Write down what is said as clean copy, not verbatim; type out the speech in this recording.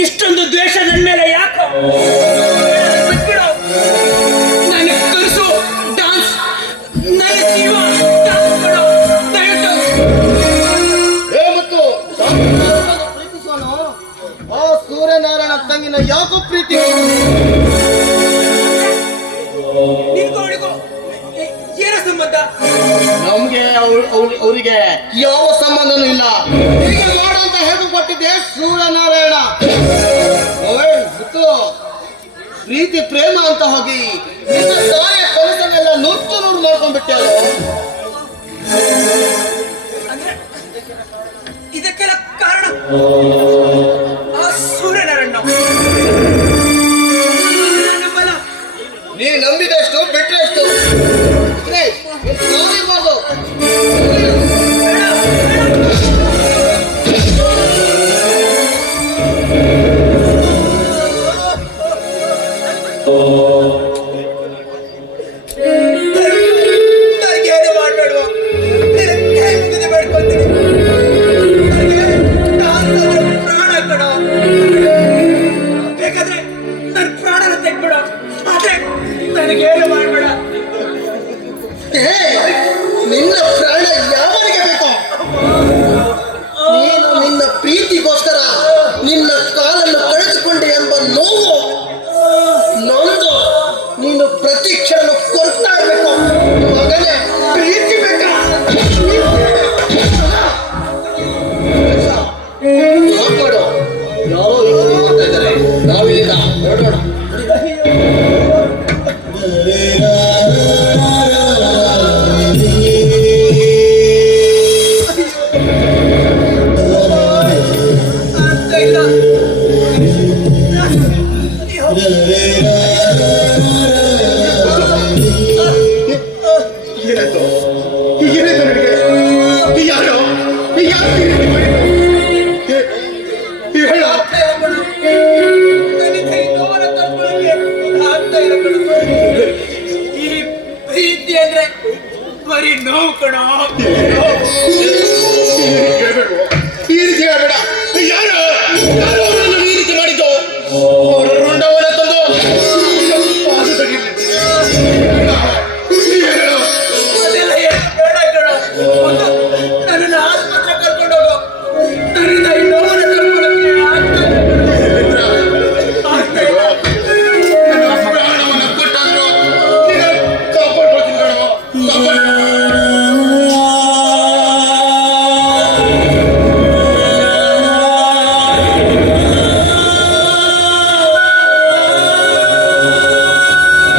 ಇಷ್ಟೊಂದು ದ್ವೇಷ ನನ್ನ ಮೇಲೆ ಯಾಕೋ? ಬಿಟ್ಬಿಡು. ನನಗೆ ಕಲಿಸು ಡಾನ್ಸ್, ನನ್ನ ಜೀವ ಡಾನ್ಸ್ ಮಾಡು ದಯವಿಟ್ಟು. ಮತ್ತು ಪ್ರೀತಿಸೋನು ಆ ಸೂರ್ಯನಾರಾಯಣ ತಂಗಿನ ಯಾಕೋ ಪ್ರೀತಿ? ನಿನ್ಗೂ ಅವಳಿಗೂ ಏನೋ ಸಂಬಂಧ? ನಮ್ಗೆ ಅವರಿಗೆ ಯಾವ ಸಂಬಂಧನೂ ಇಲ್ಲ. ಹೀಗೆ ಮಾಡು ಅಂತ ಹೇಳ್ಕೊಟ್ಟಿದ್ದೆ ಸೂರ್ಯನಾರಾಯಣ. ಗೊತ್ತು, ಪ್ರೀತಿ ಪ್ರೇಮ ಅಂತ ಹೋಗಿ ತಾಯಿಯ ಕನಸನ್ನೆಲ್ಲ ನೂರು ಮಾಡ್ಕೊಂಡ್ಬಿಟ್ಟೆ. ಅಂದ್ರೆ ಇದಕ್ಕೆಲ್ಲ ಕಾರಣ ಆ ಸೂರ್ಯನಾರಾಯಣ. ನೀ ನಂಬಿದಷ್ಟು ಬಿಟ್ರೆ ಎಷ್ಟು.